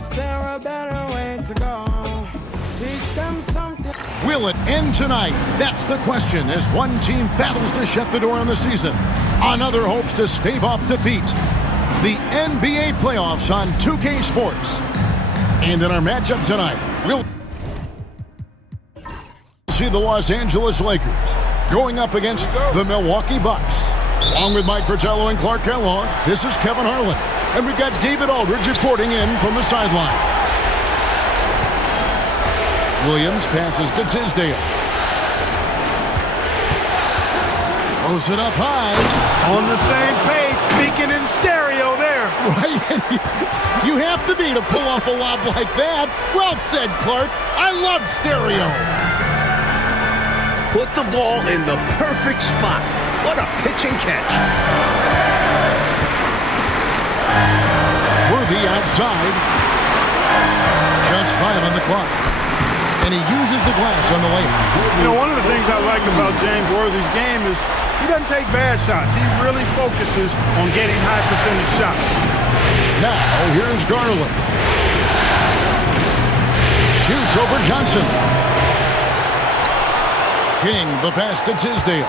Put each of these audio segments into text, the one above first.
Is there a better way to go? Teach them something. Will it end tonight? That's the question as one team battles to shut the door on the season. Another hopes to stave off defeat. The NBA playoffs on 2K Sports. And in our matchup tonight, we'll see the Los Angeles Lakers going up against the Milwaukee Bucks. Along with Mike Fratello and Clark Kellogg, this is Kevin Harlan. And we've got David Aldridge reporting in from the sideline. Williams passes to Tisdale. Throws it up high. On the same page, speaking in stereo there. Right? You have to be to pull off a lob like that. Well said, Clark. I love stereo. Put the ball in the perfect spot. What a pitch and catch. Worthy outside. Just 5 on the clock. And he uses the glass on the layup. You know, one of the things I like about James Worthy's game is he doesn't take bad shots. He really focuses on getting high percentage shots. Now, here's Garland. Shoots over Johnson. King, the pass to Tisdale.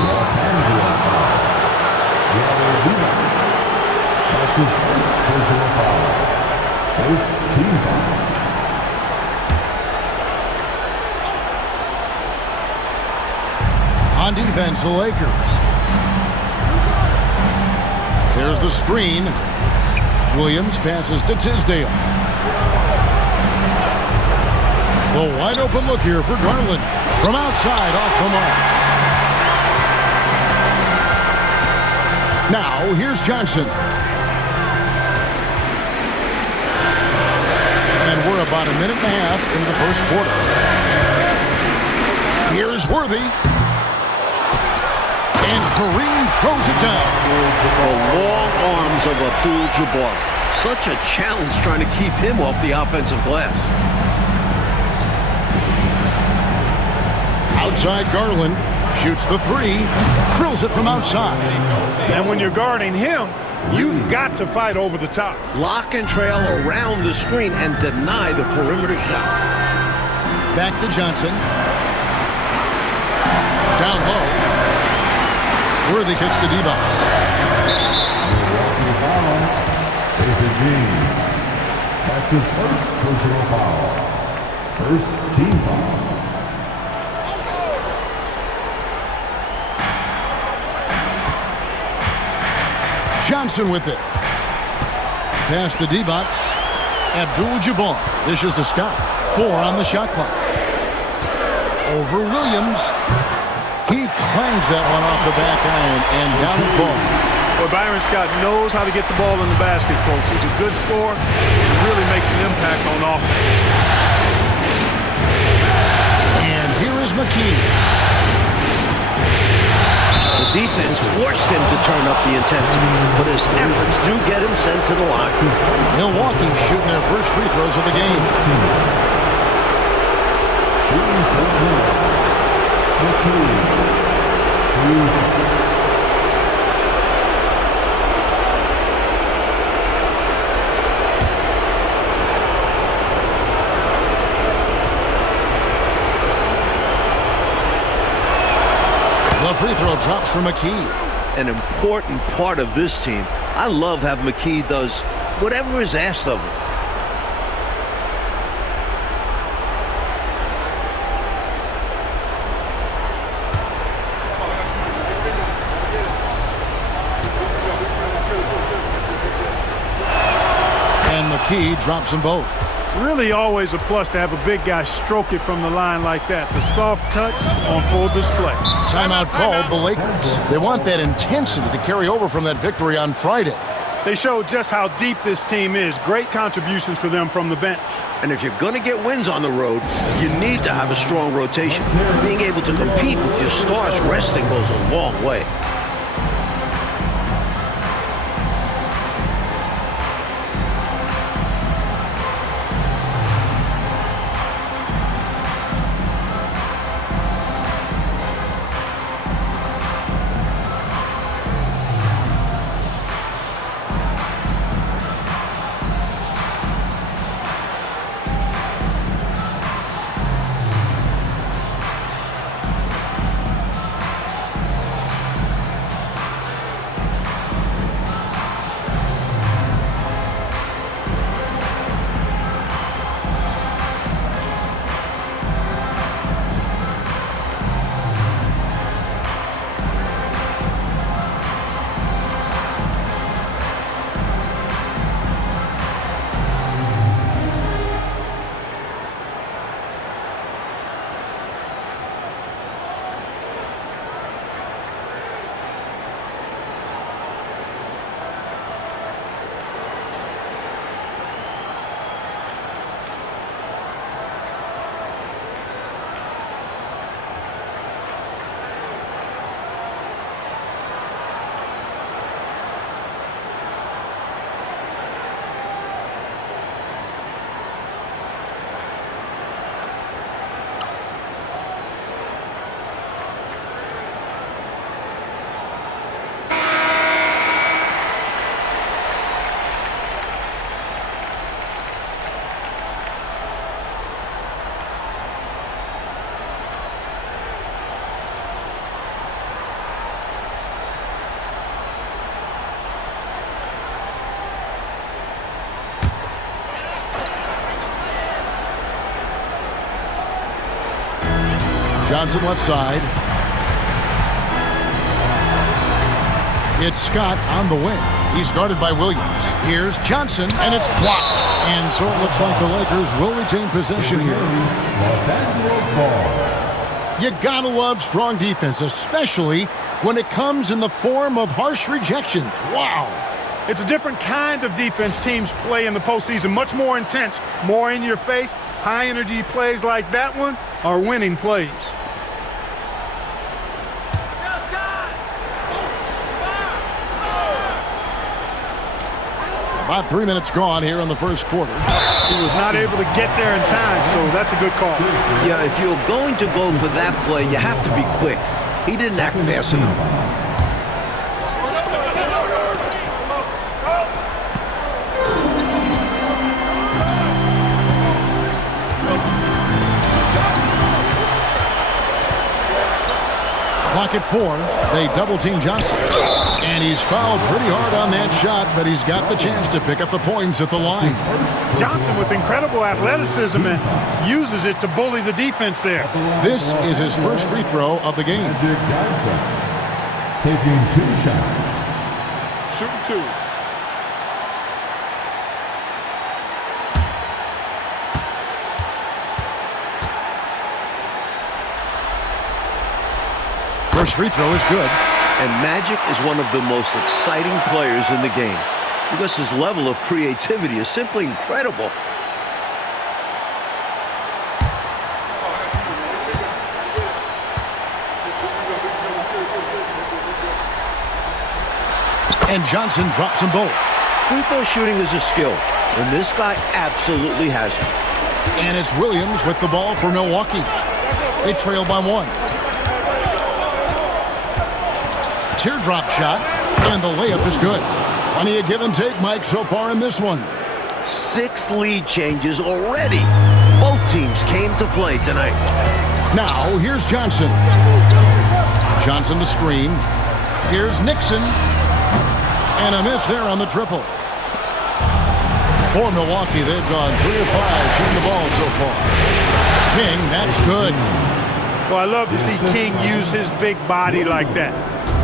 Los Angeles foul. That's his first personal foul. First team foul. On defense, the Lakers. There's the screen. Williams passes to Tisdale. The wide open look here for Garland. From outside, off the mark. Now, here's Johnson. And we're about a minute and a half into the first quarter. Here's Worthy. And Kareem throws it down. The long arms of Abdul-Jabbar. Such a challenge trying to keep him off the offensive glass. Outside Garland. Shoots the three. Drills it from outside. And when you're guarding him, you've got to fight over the top. Lock and trail around the screen and deny the perimeter shot. Back to Johnson. Down low. Worthy kicks to D-Box. There's a game. That's his first personal foul. First team foul. Johnson with it. Pass to D-Box. Abdul-Jabbar dishes to Scott. 4 on the shot clock. Over Williams. He clangs that one off the back iron and down it falls. Well, Byron Scott knows how to get the ball in the basket, folks. He's a good scorer and really makes an impact on offense. And here is McKee. The defense forced him to turn up the intensity, but his efforts do get him sent to the line. Milwaukee shooting their first free throws of the game. The free throw drops for McKee. An important part of this team. I love how McKee does whatever is asked of him. And McKee drops them both. Really always a plus to have a big guy stroke it from the line like that. The soft touch on full display. Timeout called the Lakers. They want that intensity to carry over from that victory on Friday. They showed just how deep this team is. Great contributions for them from the bench. And if you're going to get wins on the road, you need to have a strong rotation. Being able to compete with your stars resting goes a long way. Johnson left side. It's Scott on the wing. He's guarded by Williams. Here's Johnson, and it's blocked. And so it looks like the Lakers will retain possession here. Los Angeles ball. You gotta love strong defense, especially when it comes in the form of harsh rejections. Wow. It's a different kind of defense teams play in the postseason. Much more intense, more in your face. High-energy plays like that one are winning plays. About 3 minutes gone here in the first quarter. He was not able to get there in time, so that's a good call. Yeah, if you're going to go for that play, you have to be quick. He didn't act fast enough. Clock at 4. They double-team Johnson. And he's fouled pretty hard on that shot, but he's got the chance to pick up the points at the line. Johnson with incredible athleticism and uses it to bully the defense there. This is his first free throw of the game. Magic Johnson taking 2 shots. Shooting 2. First free throw is good. And Magic is one of the most exciting players in the game because his level of creativity is simply incredible. And Johnson drops them both. Free throw shooting is a skill, and this guy absolutely has it. And it's Williams with the ball for Milwaukee. They trail by 1. Teardrop shot, and the layup is good. Plenty of give and take, Mike, so far in this one. 6 lead changes already. Both teams came to play tonight. Now, here's Johnson. Johnson the screen. Here's Nixon. And a miss there on the triple. For Milwaukee, they've gone 3 of 5 shooting the ball so far. King, that's good. Well, I love to see King use his big body like that.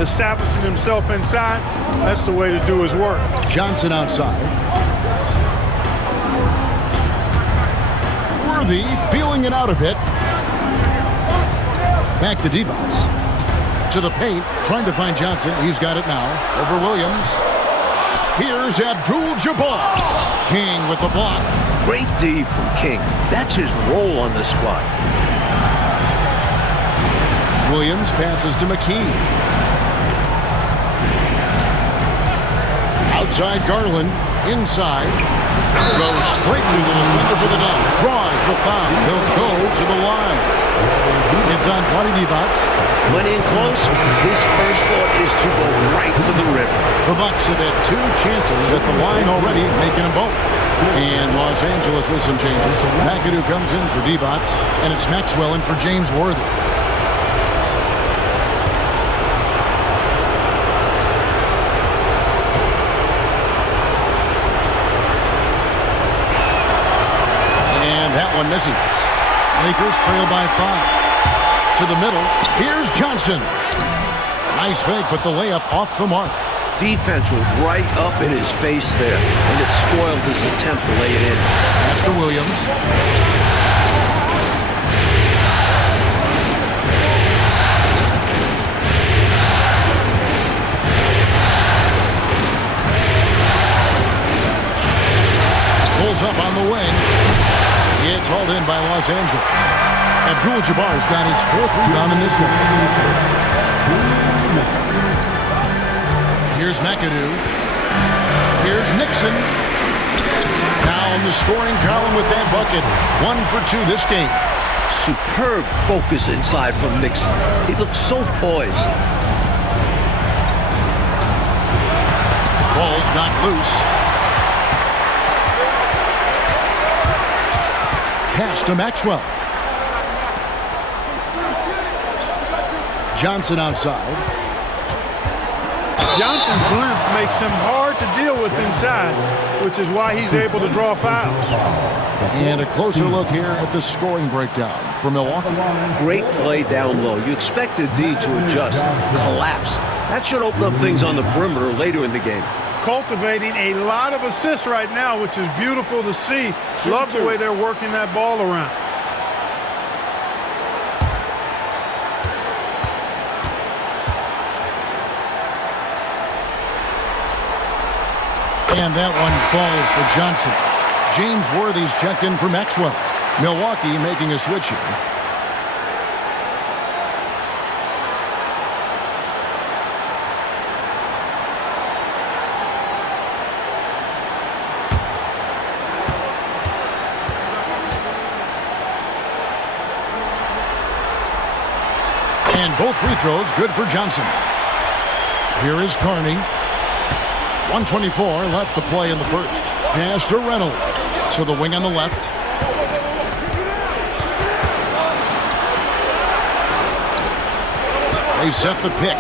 Establishing himself inside, that's the way to do his work. Johnson outside. Worthy feeling it out a bit. Back to Divac. To the paint, trying to find Johnson. He's got it now. Over Williams. Here's Abdul-Jabbar. King with the block. Great D from King. That's his role on this squad. Williams passes to McKee. Outside Garland. Inside. Goes straight to the defender for the dunk. Draws the foul. He'll go to the line. It's on Vlade Divac. When in close, his first thought is to go right for the rim. The Bucks have had 2 chances at the line already, making them both. And Los Angeles with some changes. McAdoo comes in for Divac, and it's Maxwell in for James Worthy. And that one misses. Lakers trail by 5. To the middle. Here's Johnson. Nice fake, but the layup off the mark. Defense was right up in his face there, and it spoiled his attempt to lay it in. Pass to Williams. Pulls up on the wing. It's hauled in by Los Angeles. Abdul-Jabbar's got his 4th rebound in this one. Here's McAdoo. Here's Nixon. Now in the scoring column with that bucket. 1 for 2 this game. Superb focus inside from Nixon. He looks so poised. Ball's knocked loose. Pass to Maxwell. Johnson outside. Johnson's length makes him hard hard to deal with inside, which is why he's able to draw fouls. And a closer look here at the scoring breakdown for Milwaukee. Great play down low. You expect the D to adjust, collapse. That should open up things on the perimeter later in the game. Cultivating a lot of assists right now, which is beautiful to see. Love the way they're working that ball around. And that one falls for Johnson. James Worthy's checked in for Maxwell. Milwaukee making a switch here. And both free throws good for Johnson. Here is Carney. 1:24 left to play in the first. Pass to Reynolds. To the wing on the left. They set the pick.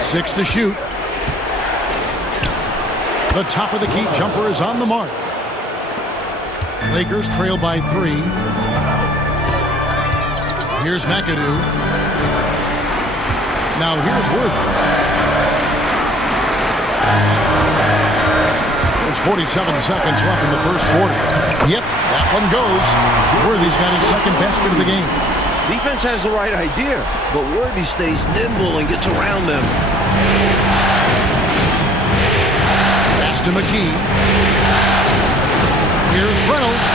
6 to shoot. The top of the key jumper is on the mark. Lakers trail by 3. Here's McAdoo. Now here's Worthy. There's 47 seconds left in the first quarter. Yep, that one goes. Worthy's got his second basket of the game. Defense has the right idea, but Worthy stays nimble and gets around them. Pass to McKee. Here's Reynolds.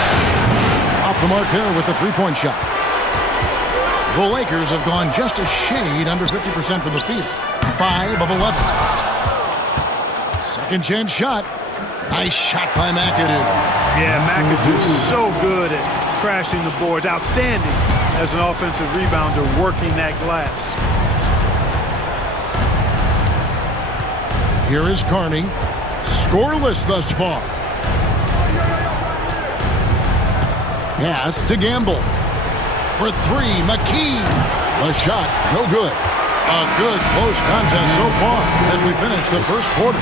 Off the mark there with the three-point shot. The Lakers have gone just a shade under 50% from the field. 5 of 11. Second chance shot. Nice shot by McAdoo. Yeah, McAdoo's so good at crashing the boards. Outstanding as an offensive rebounder working that glass. Here is Carney. Scoreless thus far. Pass to Gamble. For 3, McKee. The shot, no good. A good close contest so far as we finish the first quarter.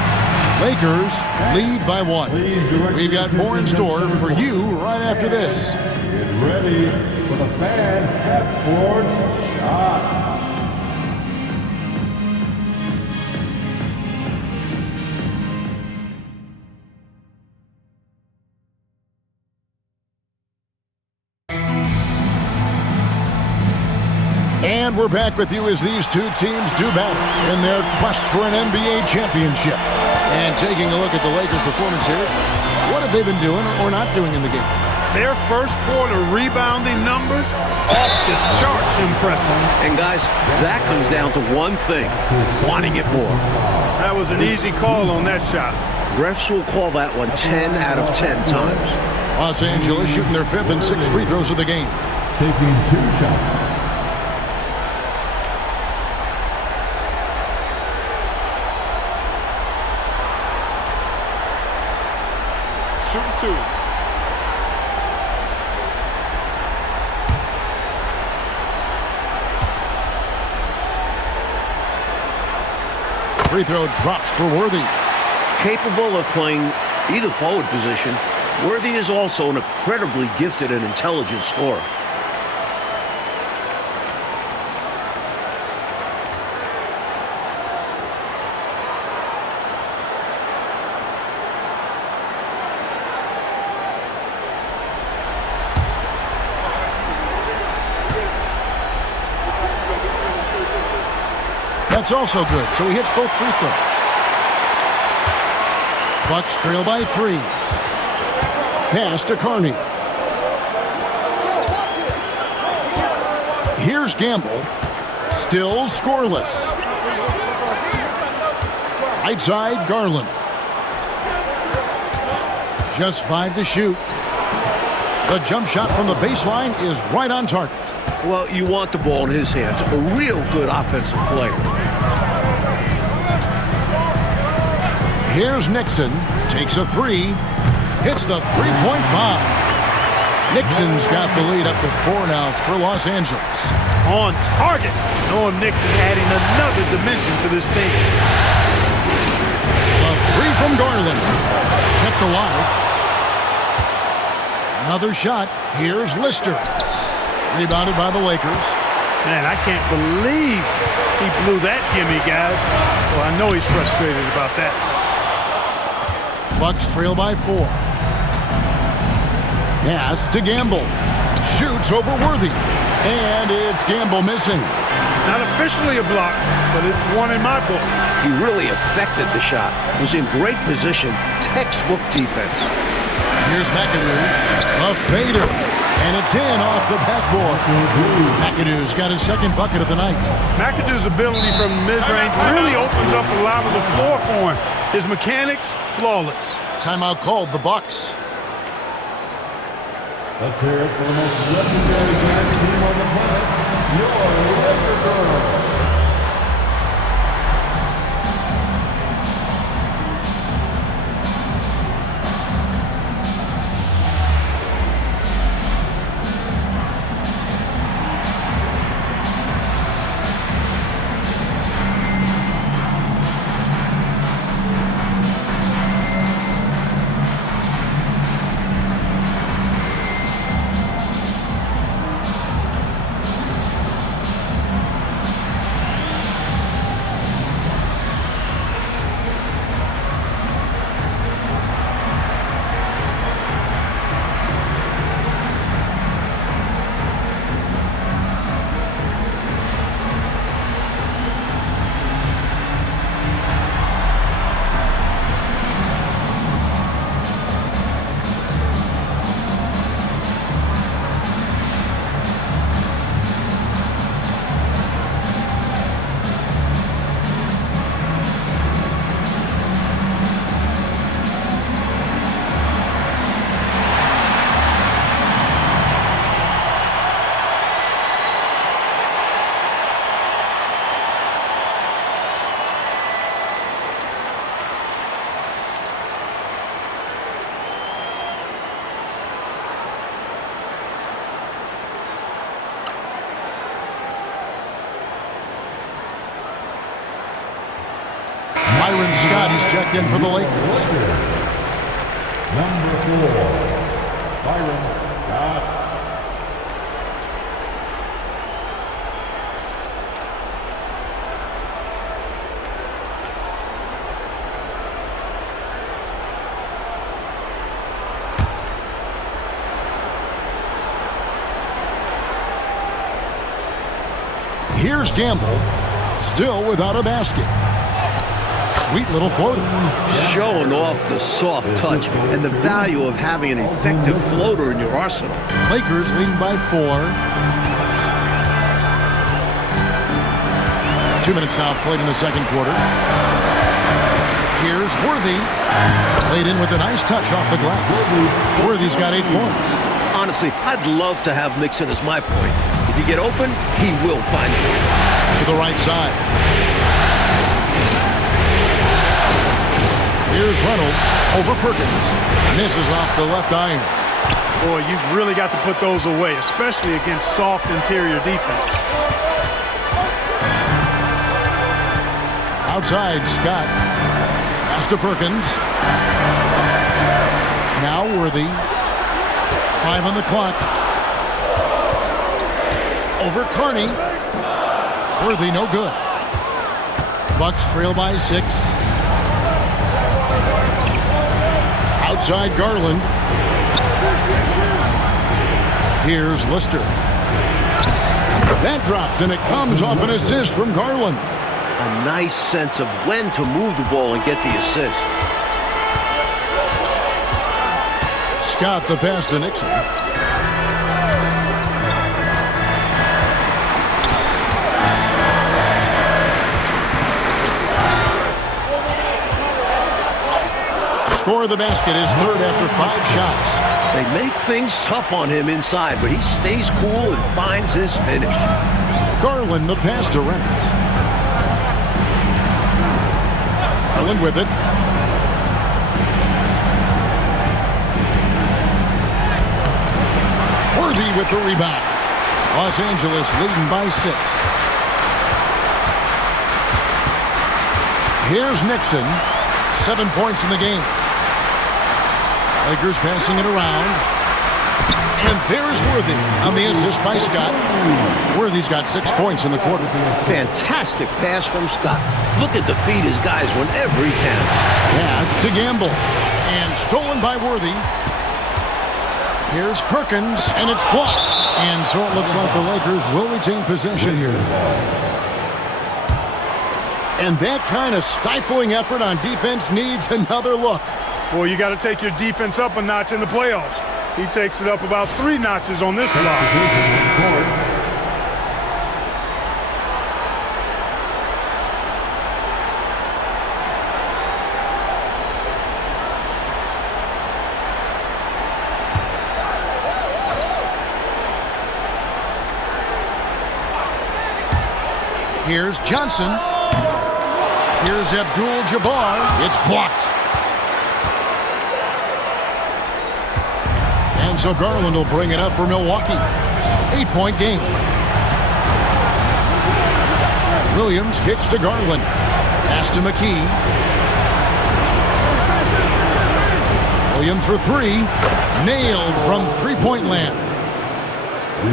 Lakers lead by 1. We've got more in store for you right after this. Get ready for the fan half-court shot. And we're back with you as these two teams do battle in their quest for an NBA championship. And taking a look at the Lakers' performance here, what have they been doing or not doing in the game? Their first quarter rebounding numbers, off the charts impressive. And guys, that comes down to one thing, wanting it more. That was an easy call on that shot. Refs will call that one 10 out of 10 times. Los Angeles shooting their 5th and 6th free throws of the game. Taking 2 shots. Shooting 2. Free throw drops for Worthy. Capable of playing either forward position, Worthy is also an incredibly gifted and intelligent scorer. That's also good, so he hits both free throws. Bucks trail by 3. Pass to Carney. Here's Gamble. Still scoreless. Right side, Garland. Just 5 to shoot. The jump shot from the baseline is right on target. Well, you want the ball in his hands. A real good offensive player. Here's Nixon. Takes a 3. Hits the three-point bomb. Nixon's got the lead up to 4 now for Los Angeles. On target. Noam Nixon adding another dimension to this team. A 3 from Garland. Kept alive. Another shot. Here's Lister. Rebounded by the Lakers. Man, I can't believe he blew that gimme, guys. Well, I know he's frustrated about that. Bucks trail by 4. Pass to Gamble. Shoots over Worthy. And it's Gamble missing. Not officially a block, but it's one in my book. He really affected the shot. Was in great position. Textbook defense. Here's McAdoo. A fader. And it's in off the backboard. McAdoo's got his second bucket of the night. McAdoo's ability from mid-range really opens up a lot of the floor for him. His mechanics, flawless. Timeout called, the Bucks. Let's hear it for the most legendary tag team on the planet, your Lakers Girls. Byron Scott, he's checked in for the Lakers. Number 4, Byron Scott. Here's Gamble, still without a basket. Sweet little floater. Showing off the soft touch and the value of having an effective floater in your arsenal. Lakers leading by 4. 2 minutes now played in the second quarter. Here's Worthy. Played in with a nice touch off the glass. Worthy's got 8 points. Honestly, I'd love to have Nixon as my point. If you get open, he will find you. To the right side. Here's Reynolds over Perkins. Misses off the left iron. Boy, you've really got to put those away, especially against soft interior defense. Outside, Scott. Pass to Perkins. Now Worthy. 5 on the clock. Over Carney. Worthy, no good. Bucks trail by 6. Outside Garland. Here's Lister. That drops, and it comes off an assist from Garland. A nice sense of when to move the ball and get the assist. Scott the pass to Nixon. Score the basket, his third after 5 shots. They make things tough on him inside, but he stays cool and finds his finish. Garland the pass to Reynolds. Garland with it. with the rebound. Los Angeles leading by 6. Here's Nixon. 7 points in the game. Lakers passing it around. And there's Worthy on the assist by Scott. Worthy's got 6 points in the quarter. Fantastic pass from Scott. Looking to feed his guys whenever he can. Pass to Gamble. And stolen by Worthy. Here's Perkins, and it's blocked. And so it looks like the Lakers will retain possession here. And that kind of stifling effort on defense needs another look. Well, you got to take your defense up a notch in the playoffs. He takes it up about 3 notches on this block. Here's Johnson. Here's Abdul-Jabbar. It's blocked. And so Garland will bring it up for Milwaukee. 8-point game. Williams kicks to Garland. Pass to McKee. Williams for 3. Nailed from three-point land.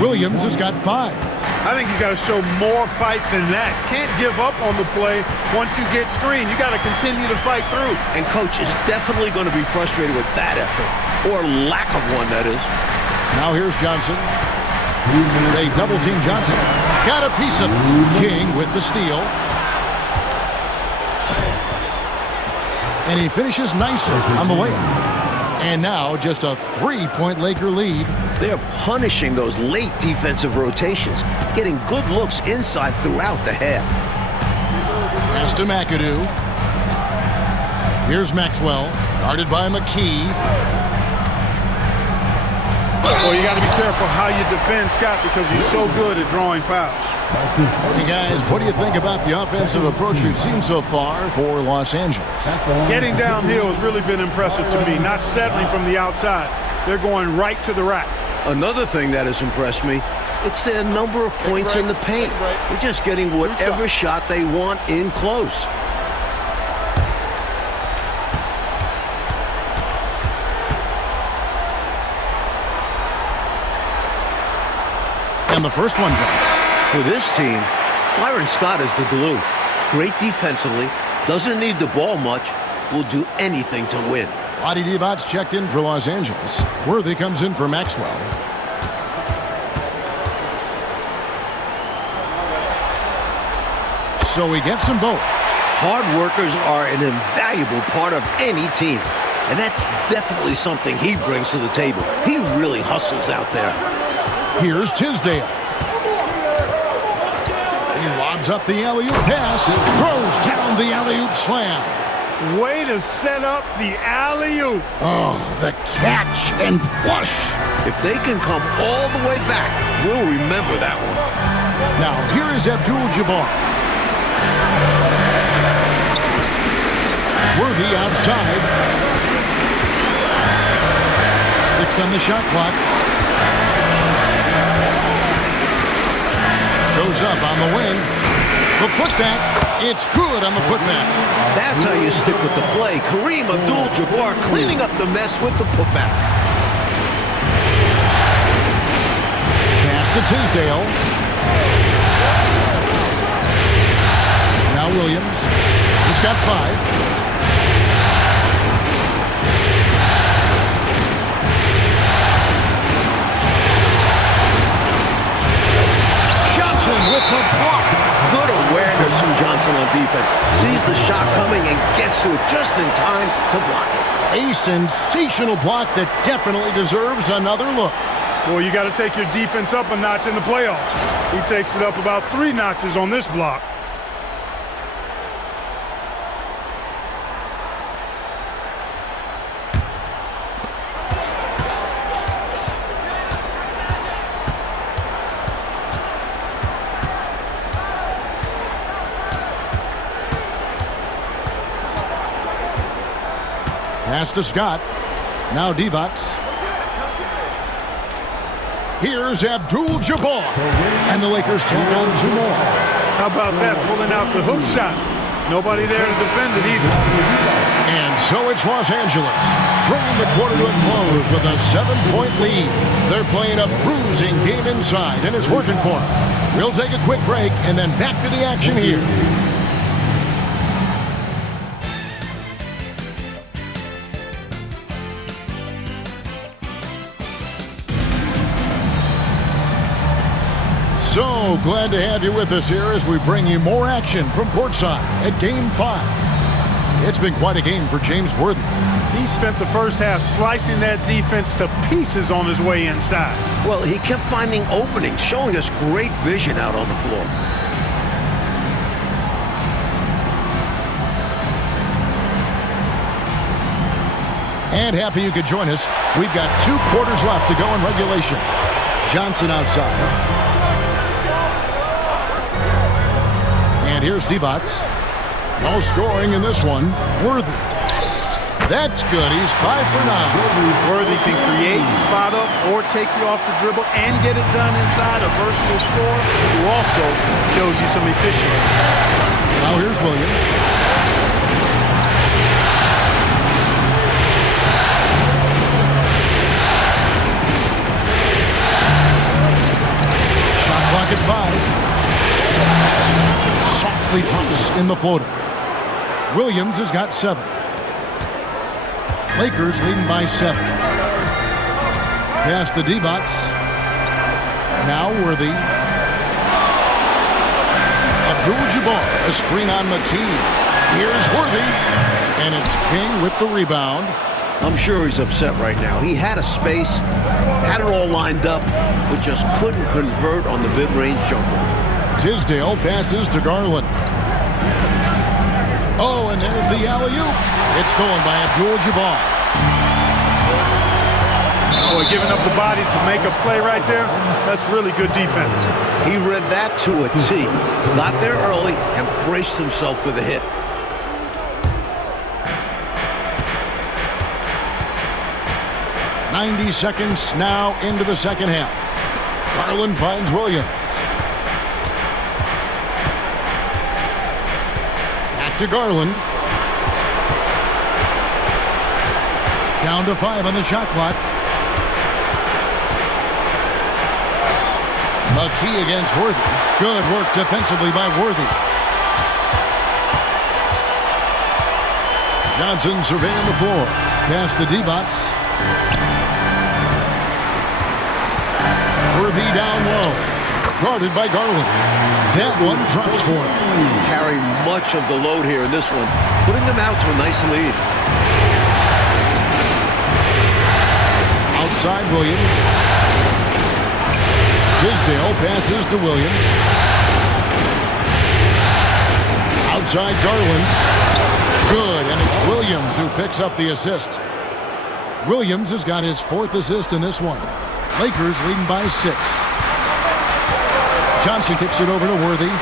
Williams has got 5. I think he's got to show more fight than that. Can't give up on the play once you get screened. You got to continue to fight through. And coach is definitely going to be frustrated with that effort. Or lack of one, that is. Now here's Johnson. They double-team Johnson. Got a piece of it. King with the steal. And he finishes nicely on the layup. And now just a 3-point Laker lead. They're punishing those late defensive rotations, getting good looks inside throughout the half. Pass to McAdoo. Here's Maxwell, guarded by McKee. Well, you got to be careful how you defend Scott because he's so good at drawing fouls. Hey, guys, what do you think about the offensive approach we've seen so far for Los Angeles? Getting downhill has really been impressive to me, not settling from the outside. They're going right to the rack. Another thing that has impressed me, it's their number of points in the paint. They're just getting whatever shot they want in close. And the first one drops. For this team, Byron Scott is the glue. Great defensively, doesn't need the ball much, will do anything to win. Vlade Divac checked in for Los Angeles. Worthy comes in for Maxwell. So he gets them both. Hard workers are an invaluable part of any team. And that's definitely something he brings to the table. He really hustles out there. Here's Tisdale. He lobs up the alley-oop pass. Throws down the alley-oop slam. Way to set up the alley-oop. Oh, the catch and flush. If they can come all the way back, we'll remember that one. Now, here is Abdul-Jabbar. Worthy outside. 6 on the shot clock. Goes up on the wing. The putback. It's good on the putback. That's how you stick with the play. Kareem Abdul-Jabbar cleaning up the mess with the putback. Pass to Tisdale. Now Williams. He's got 5. With the block. Good awareness from Johnson on defense. Sees the shot coming and gets to it just in time to block it. A sensational block that definitely deserves another look. Well, you got to take your defense up a notch in the playoffs. He takes it up about 3 notches on this block. Pass to Scott. Now Divac. Here's Abdul-Jabbar. And the Lakers take on 2 more. How about that, pulling out the hook shot? Nobody there to defend it either. And so it's Los Angeles, bringing the quarter to a close with a 7-point lead. They're playing a bruising game inside, and it's working for them. We'll take a quick break and then back to the action here. So glad to have you with us here as we bring you more action from courtside at Game 5. It's been quite a game for James Worthy. He spent the first half slicing that defense to pieces on his way inside. Well, he kept finding openings, showing us great vision out on the floor. And happy you could join us. We've got 2 quarters left to go in regulation. Johnson outside. And here's Divac. No scoring in this one. Worthy. That's good. He's 5 for 9. Worthy can create, spot up, or take you off the dribble and get it done inside. A versatile scorer who also shows you some efficiency. Now here's Williams. Shot clock at 5. Softly pumps in the floater. Williams has got 7. Lakers leading by 7. Pass to Divac. Now Worthy. Abdul-Jabbar, a screen on McKee. Here's Worthy. And it's King with the rebound. I'm sure he's upset right now. He had a space, had it all lined up, but just couldn't convert on the mid-range jumper. Tisdale passes to Garland. Oh, and there's the alley-oop. It's stolen by Abdul-Jabbar. Oh, giving up the body to make a play right there, that's really good defense. He read that to a T. Got there early and braced himself for the hit. "90 seconds now into the second half. Garland finds Williams. To Garland. Down to 5 on the shot clock. McKee against Worthy. Good work defensively by Worthy. Johnson surveying the floor. Pass to Divac. Worthy down low. Guarded by Garland. That one drops for him. Carrying much of the load here in this one, putting them out to a nice lead. Outside Williams. Tisdale passes to Williams. Outside Garland. Good, and it's Williams who picks up the assist. Williams has got his 4th assist in this one. Lakers leading by 6. Johnson kicks it over to Worthy.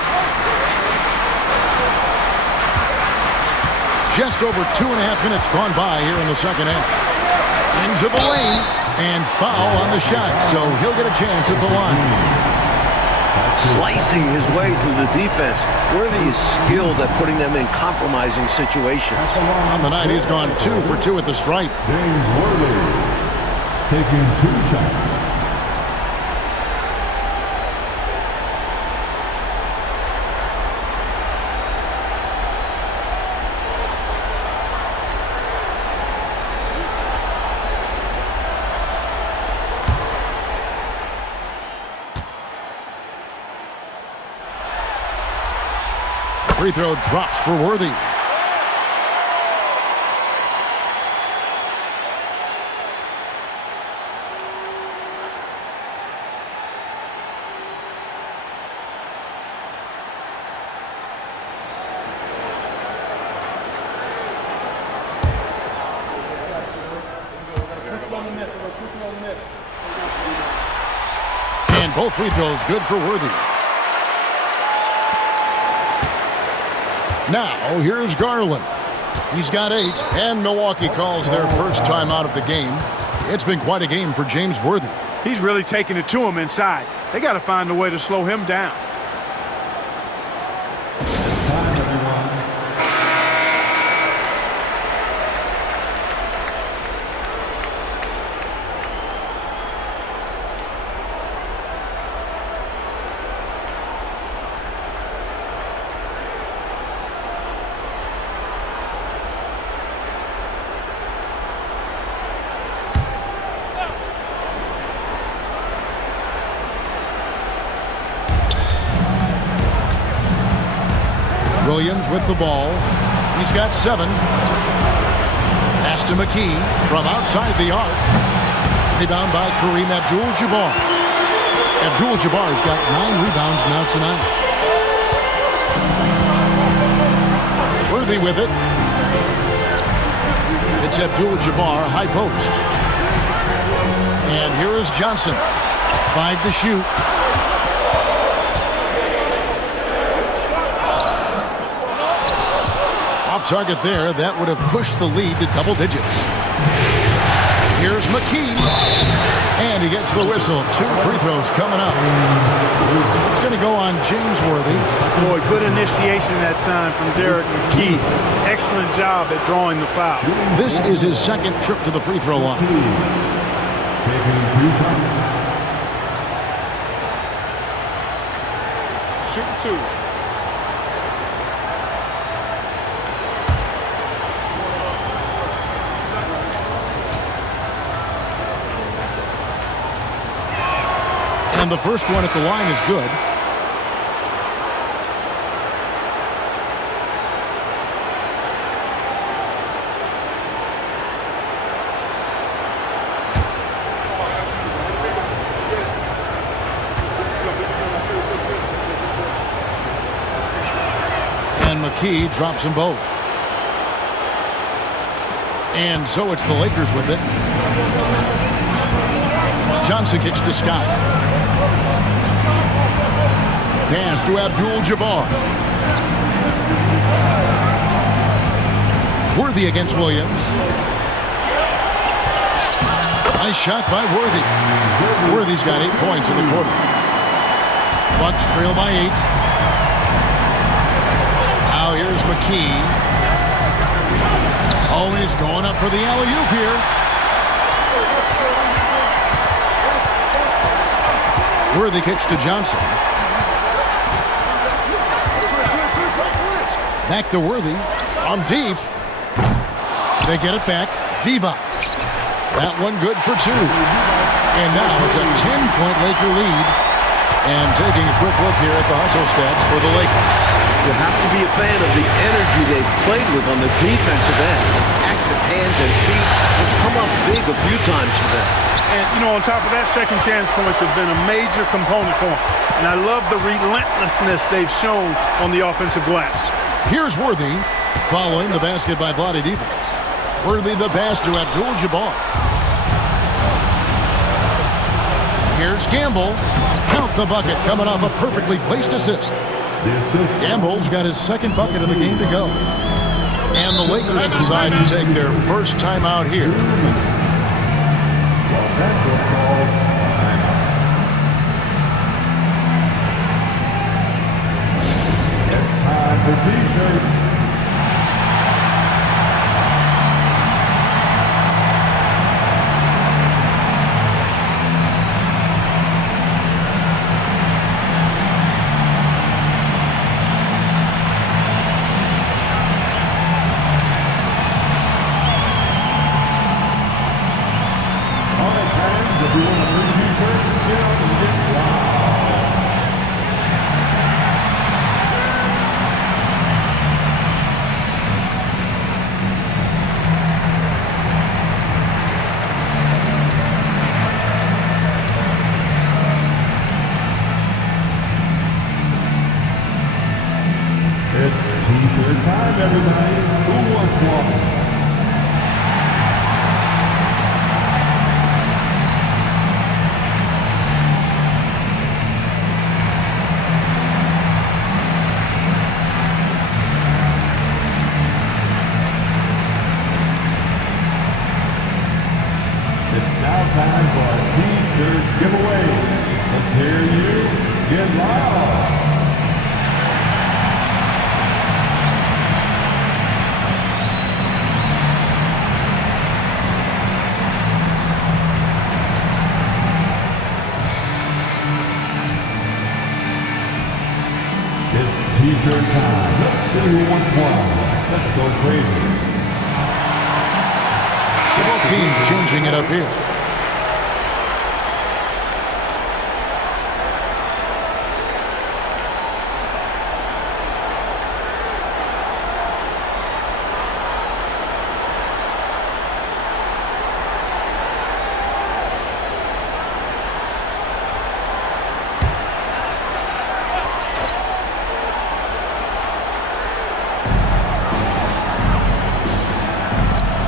Just over 2.5 minutes gone by here in the second half. Into the lane and foul on the shot, so he'll get a chance at the line. Slicing his way through the defense. Worthy is skilled at putting them in compromising situations. On the night, he's gone 2 for 2 at the stripe. James Worthy taking 2 shots. Free throw drops for Worthy. And both free throws good for Worthy. Now, here's Garland. He's got 8, and Milwaukee calls their first time out of the game. It's been quite a game for James Worthy. He's really taking it to him inside. They got to find a way to slow him down. Time, everyone. Williams with the ball. He's got 7. Pass to McKee from outside the arc. Rebound by Kareem Abdul-Jabbar. Abdul-Jabbar's got 9 rebounds now tonight. Worthy with it. It's Abdul-Jabbar, high post. And here is Johnson. 5 to shoot. Off target there. That would have pushed the lead to double digits. Here's McKee. And he gets the whistle. 2 free throws coming up. It's going to go on James Worthy. Boy, good initiation that time from Derek McKee. Excellent job at drawing the foul. This is his 2nd trip to the free throw line. Taking 2 shots. Shoot 2. And the first one at the line is good. And McKee drops them both. And so it's the Lakers with it. Johnson kicks to Scott. Pass to Abdul-Jabbar. Worthy against Williams. Nice shot by Worthy. Worthy's got 8 points in the quarter. Bucks trail by 8. Now here's McKee. Oh, he's going up for the alley-oop here. Worthy kicks to Johnson. Back to Worthy. On deep. They get it back. Divac. That one good for 2. And now it's a 10-point Laker lead. And taking a quick look here at the hustle stats for the Lakers. You have to be a fan of the energy they've played with on the defensive end. Active hands and feet have come up big a few times for them. And, you know, on top of that, second chance points have been a major component for them. And I love the relentlessness they've shown on the offensive glass. Here's Worthy following the basket by Vlade Divac. Worthy the pass to Abdul-Jabbar. Here's Gamble. Count the bucket coming off a perfectly placed assist. Gamble's got his 2nd bucket of the game to go. And the Lakers decide to take their first time out here. The T-shirts. It's now time for a T-shirt giveaway. Let's hear you get loud. It's T-shirt time. Let's see who wants one. Let's go crazy. So both teams changing it up here.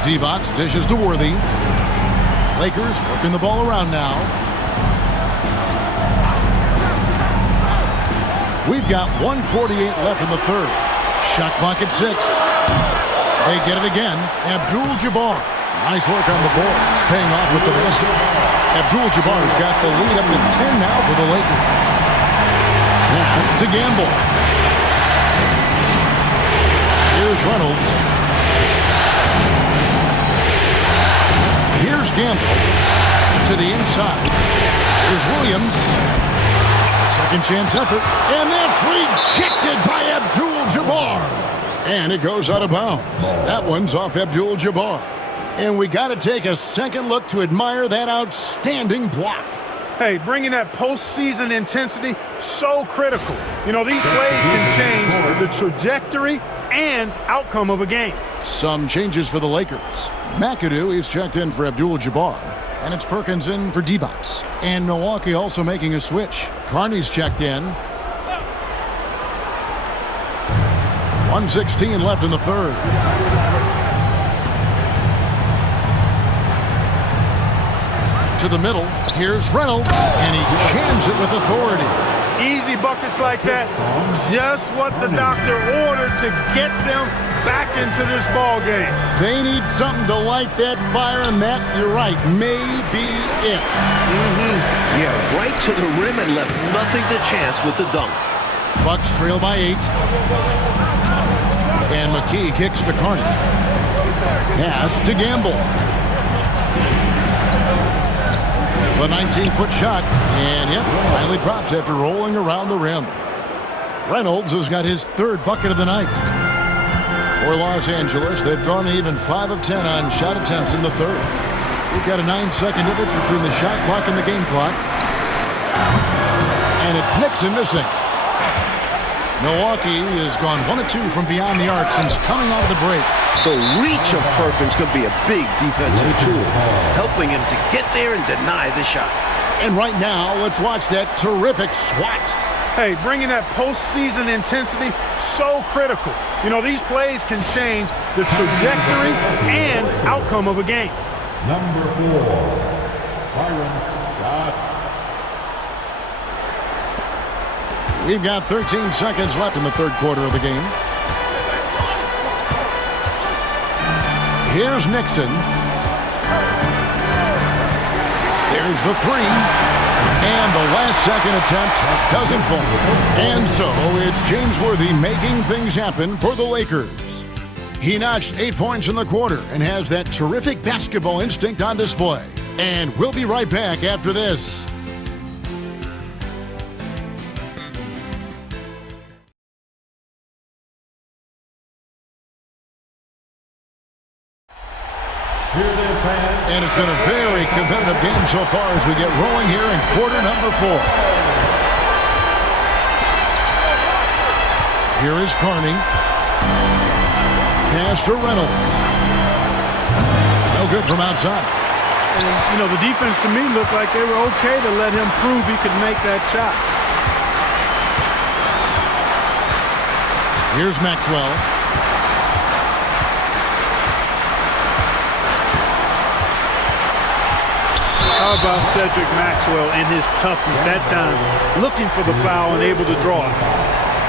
Divac dishes to Worthy. Lakers working the ball around now. We've got 1:48 left in the third. Shot clock at 6. They get it again. Abdul-Jabbar. Nice work on the boards, paying off with the basket. Abdul-Jabbar's got the lead up to 10 now for the Lakers. Pass to Gamble. Here's Reynolds. Here's Gamble to the inside. Here's Williams. Second chance effort. And that's rejected by Abdul-Jabbar. And it goes out of bounds. That one's off Abdul-Jabbar. And we got to take a second look to admire that outstanding block. Hey, bringing that postseason intensity, so critical. You know, these plays can change the trajectory and outcome of a game. Some changes for the Lakers. McAdoo is checked in for Abdul-Jabbar, and it's Perkins in for Divac. And Milwaukee also making a switch. Carney's checked in. 1:16 left in the third. To the middle, here's Reynolds, and he jams it with authority. Easy buckets like that, just what the doctor ordered to get them back into this ball game. They need something to light that fire, and that, you're right, may be it. Yeah, right to the rim and left nothing to chance with the dunk. Bucks trail by 8. And McKee kicks to Carney. Pass to Gamble. The 19-foot shot, and yep, finally drops after rolling around the rim. Reynolds has got his third bucket of the night. For Los Angeles, they've gone even 5 of 10 on shot attempts in the third. We've got a 9-second difference between the shot clock and the game clock. And it's Nixon missing. Milwaukee has gone 1 of 2 from beyond the arc since coming out of the break. The reach of Perkins can be a big defensive tool, helping him to get there and deny the shot. And right now, let's watch that terrific swat. Hey, bringing that postseason intensity, so critical. You know, these plays can change the trajectory and outcome of a game. Number 4, Byron Scott. We've got 13 seconds left in the third quarter of the game. Here's Nixon. There's the 3. And the last second attempt doesn't fall. And so it's James Worthy making things happen for the Lakers. He notched 8 points in the quarter and has that terrific basketball instinct on display. And we'll be right back after this. And it's been a very competitive game so far as we get rolling here in quarter number 4. Here is Carney. Pass to Reynolds. No good from outside. And, you know, the defense to me looked like they were okay to let him prove he could make that shot. Here's Maxwell. How about Cedric Maxwell and his toughness that time, looking for the foul and able to draw it.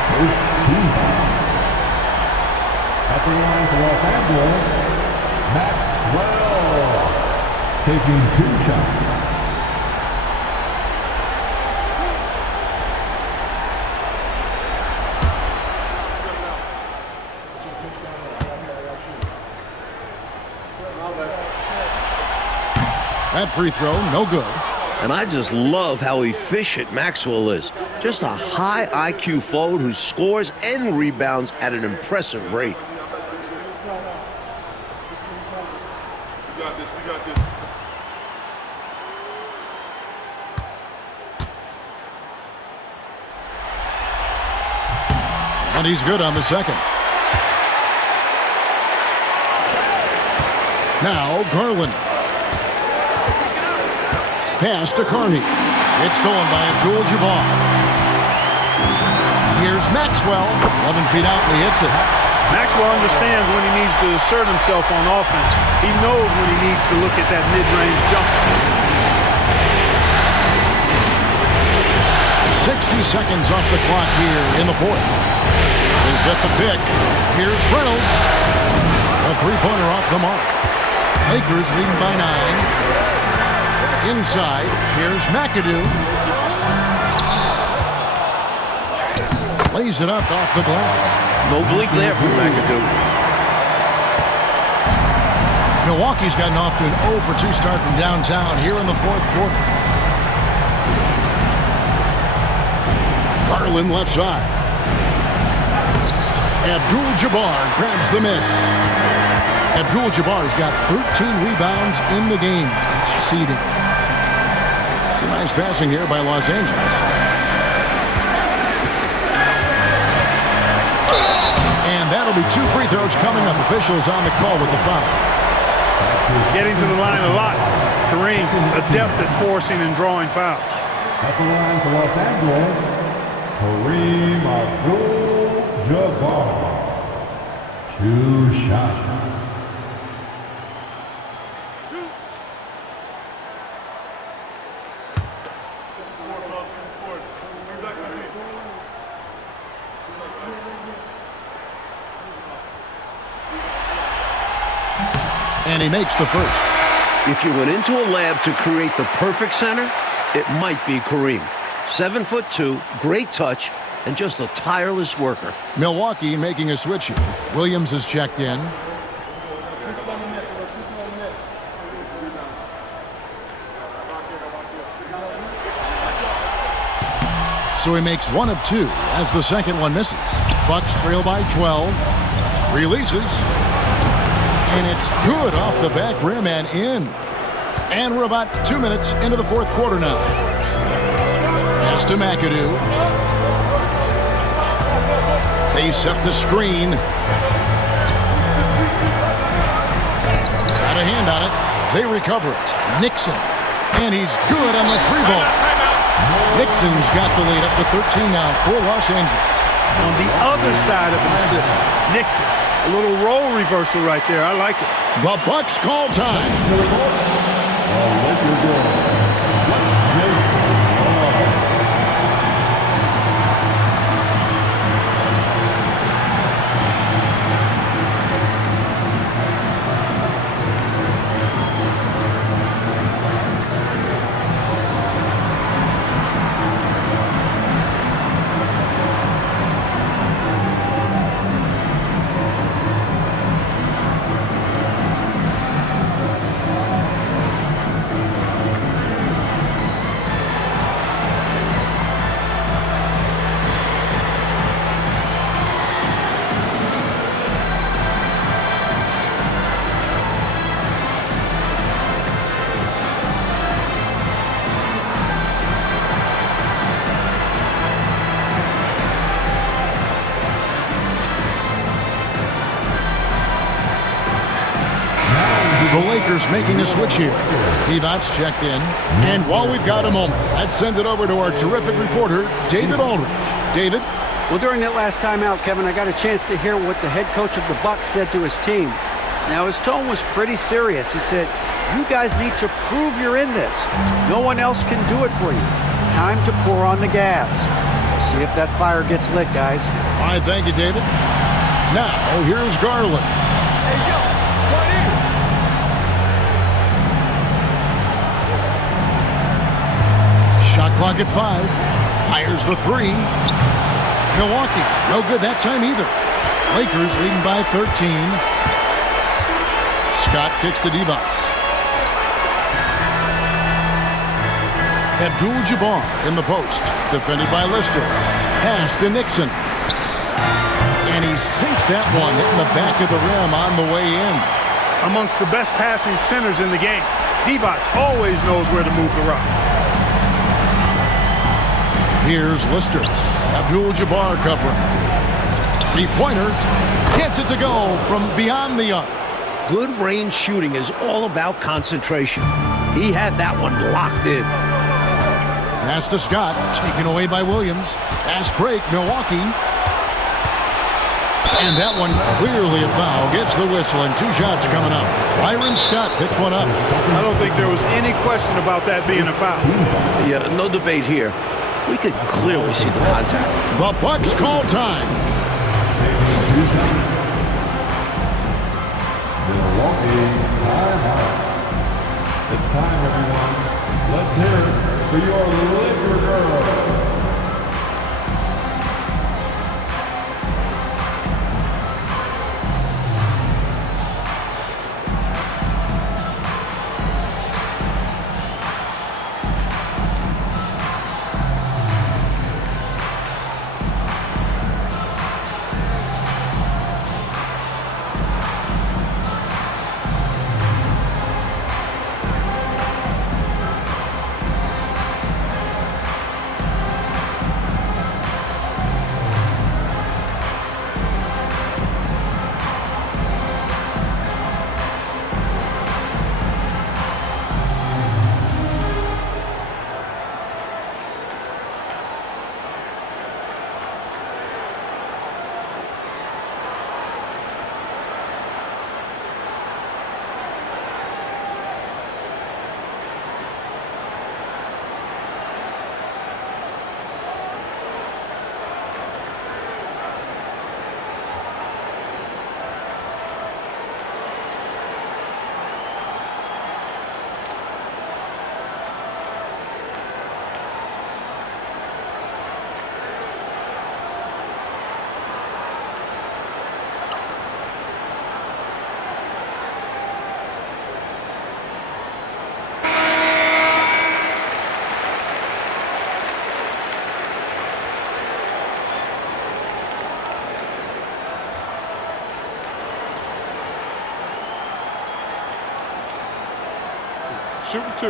First team foul. At the line for Los Angeles, Maxwell. taking 2 shots. That free throw, no good. And I just love how efficient Maxwell is. Just a high IQ forward who scores and rebounds at an impressive rate. We got this. And he's good on the second. Now Garland. Pass to Carney. It's stolen by Abdul-Jabbar. Here's Maxwell. 11 feet out, and he hits it. Maxwell understands when he needs to assert himself on offense. He knows when he needs to look at that mid-range jumper. 60 seconds off the clock here in the fourth. They set the pick. Here's Reynolds. A three-pointer off the mark. Lakers leading by 9. Inside, here's McAdoo. Lays it up off the glass. No blink there from McAdoo. Milwaukee's gotten off to an 0 for 2 start from downtown here in the fourth quarter. Garland left side. Abdul-Jabbar grabs the miss. Abdul-Jabbar's got 13 rebounds in the game. Seeding. Nice passing here by Los Angeles. And that'll be 2 free throws coming up. Officials on the call with the foul. Getting to the line a lot. Kareem, adept at forcing and drawing fouls. At the line for Los Angeles, Kareem Abdul-Jabbar. 2 shots. And he makes the first. If you went into a lab to create the perfect center, it might be Kareem. 7'2", great touch, and just a tireless worker. Milwaukee making a switch here. Williams is checked in. So he makes 1 of 2 as the second one misses. Bucks trail by 12. Releases. And it's good off the back rim and in. And we're about 2 minutes into the fourth quarter now. Pass to McAdoo. They set the screen. Got a hand on it. They recover it. Nixon. And he's good on the 3-ball. Nixon's got the lead up to 13 now for Los Angeles. On the other side of an assist, Nixon. A little role reversal right there. I like it. The Bucks call time. The Lakers making a switch here. Divac's checked in. And while we've got a moment, let's send it over to our terrific reporter, David Aldridge. David? Well, during that last timeout, Kevin, I got a chance to hear what the head coach of the Bucks said to his team. Now, his tone was pretty serious. He said, you guys need to prove you're in this. No one else can do it for you. Time to pour on the gas. We'll see if that fire gets lit, guys. All right, thank you, David. Now, here's Garland. clock at 5. Fires the 3. Milwaukee, no good that time either. Lakers leading by 13. Scott kicks to Divac. Abdul-Jabbar in the post. Defended by Lister. Pass to Nixon. And he sinks that one, hitting the back of the rim on the way in. Amongst the best passing centers in the game, Divac always knows where to move the rock. Here's Lister. Abdul-Jabbar covering. Three-pointer. Gets it to go from beyond the arc. Good range shooting is all about concentration. He had that one locked in. Pass to Scott. Taken away by Williams. Fast break, Milwaukee. And that one clearly a foul. Gets the whistle, and 2 shots coming up. Byron Scott picks one up. I don't think there was any question about that being a foul. Yeah, no debate here. We could clearly see the contact. The Bucks call time. Milwaukee, timeout. It's time, everyone. Let's hear it for your Laker girls. Shooting 2.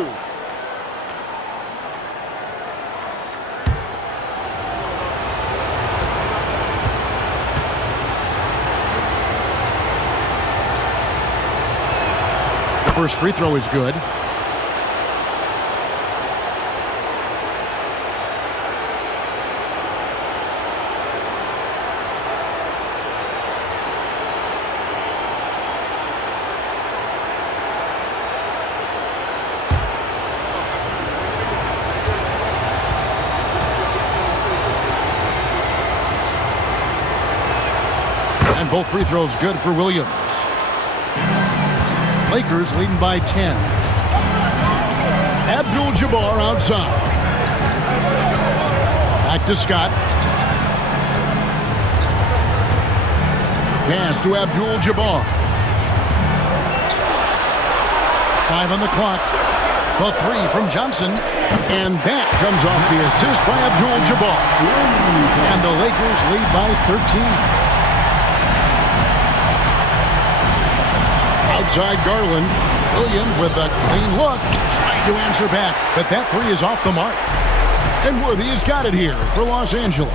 The first free throw is good. And both free throws good for Williams. Lakers leading by 10. Abdul-Jabbar outside. Back to Scott. Pass to Abdul-Jabbar. 5 on the clock. The 3 from Johnson. And that comes off the assist by Abdul-Jabbar. And the Lakers lead by 13. Outside Garland. Williams with a clean look. Trying to answer back, but that 3 is off the mark. And Worthy has got it here for Los Angeles.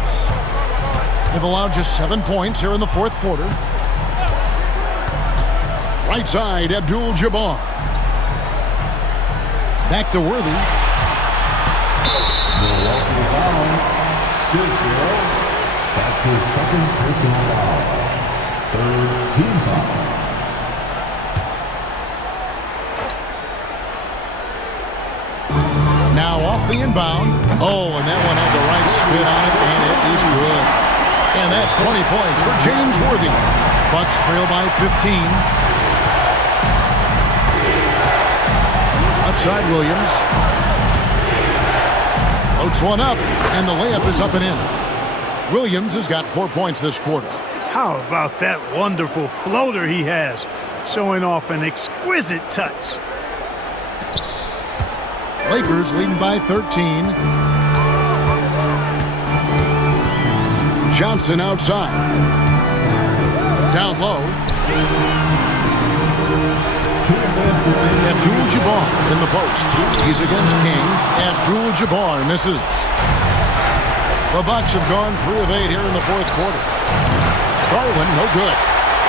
They've allowed just 7 points here in the fourth quarter. Right side, Abdul-Jabbar. Back to Worthy. Milwaukee foul. 2-0. That's his second personal foul. Third team foul. Now off the inbound. Oh, and that one had the right spin on it, and it is good. And that's 20 points for James Worthy. Bucks trail by 15. Left side, Williams. Floats one up, and the layup is up and in. Williams has got 4 points this quarter. How about that wonderful floater he has, showing off an exquisite touch. Lakers leading by 13. Johnson outside. Down low. Abdul-Jabbar in the post. He's against King. Abdul-Jabbar misses. The Bucks have gone 3 of 8 here in the fourth quarter. Garland, no good.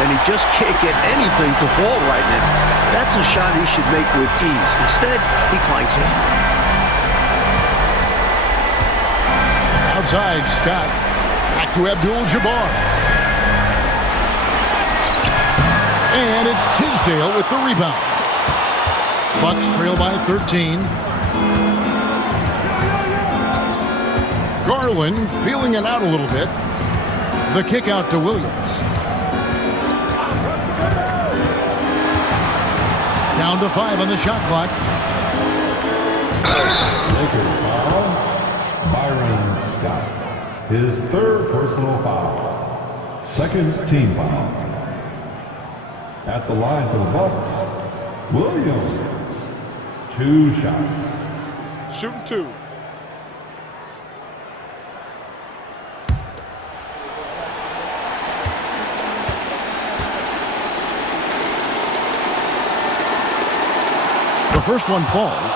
And he just can't get anything to fall right now. That's a shot he should make with ease. Instead, he clanks it. Outside, Scott. Back to Abdul-Jabbar. And it's Tisdale with the rebound. Bucks trail by 13. Garland feeling it out a little bit. The kick out to Williams. Down to 5 on the shot clock. Lakers foul. Byron Scott. His 3rd personal foul. 2nd team foul. At the line for the Bucks, Williams. 2 shots. Shooting 2. The first one falls.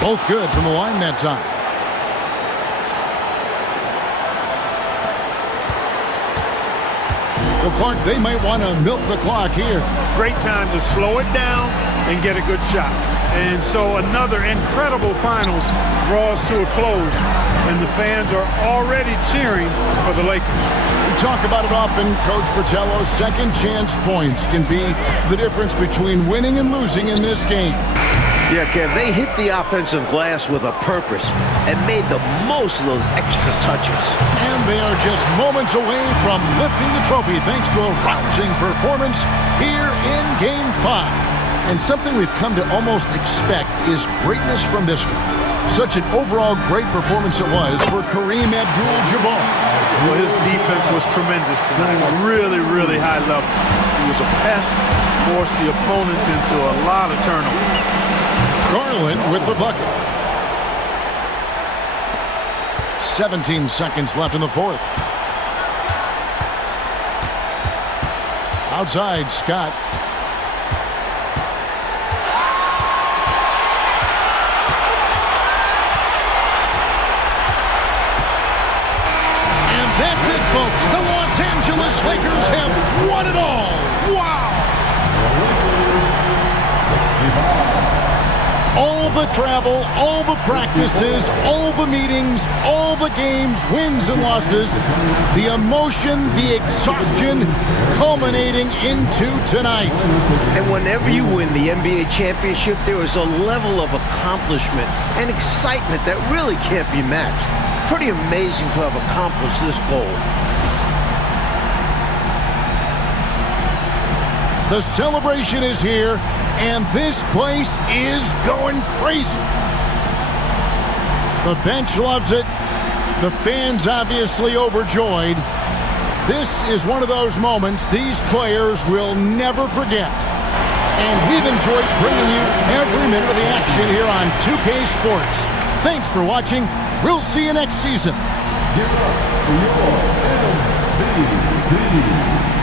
Both good from the line that time. Well, Clark, they might want to milk the clock here. Great time to slow it down and get a good shot. And so another incredible finals draws to a close, and the fans are already cheering for the Lakers. We talk about it often, Coach Fratello. Second chance points can be the difference between winning and losing in this game. Yeah, Kev, they hit the offensive glass with a purpose and made the most of those extra touches. And they are just moments away from lifting the trophy thanks to a rousing performance here in Game 5. And something we've come to almost expect is greatness from this guy. Such an overall great performance it was for Kareem Abdul-Jabbar. Well, his defense was tremendous tonight. Really, really high level. He was a pest, forced the opponents into a lot of turnovers. Garland with the bucket. 17 seconds left in the fourth. Outside, Scott. And that's it, folks. The Los Angeles Lakers have won it all. Wow! All the travel, all the practices, all the meetings, all the games, wins and losses, the emotion, the exhaustion, culminating into tonight. And whenever you win the NBA championship, there is a level of accomplishment and excitement that really can't be matched. Pretty amazing to have accomplished this goal. The celebration is here, and this place is going crazy. The bench loves it. The fans obviously overjoyed. This is one of those moments these players will never forget. And we've enjoyed bringing you every minute of the action here on 2K Sports. Thanks for watching. We'll see you next season. Give up for your MVP.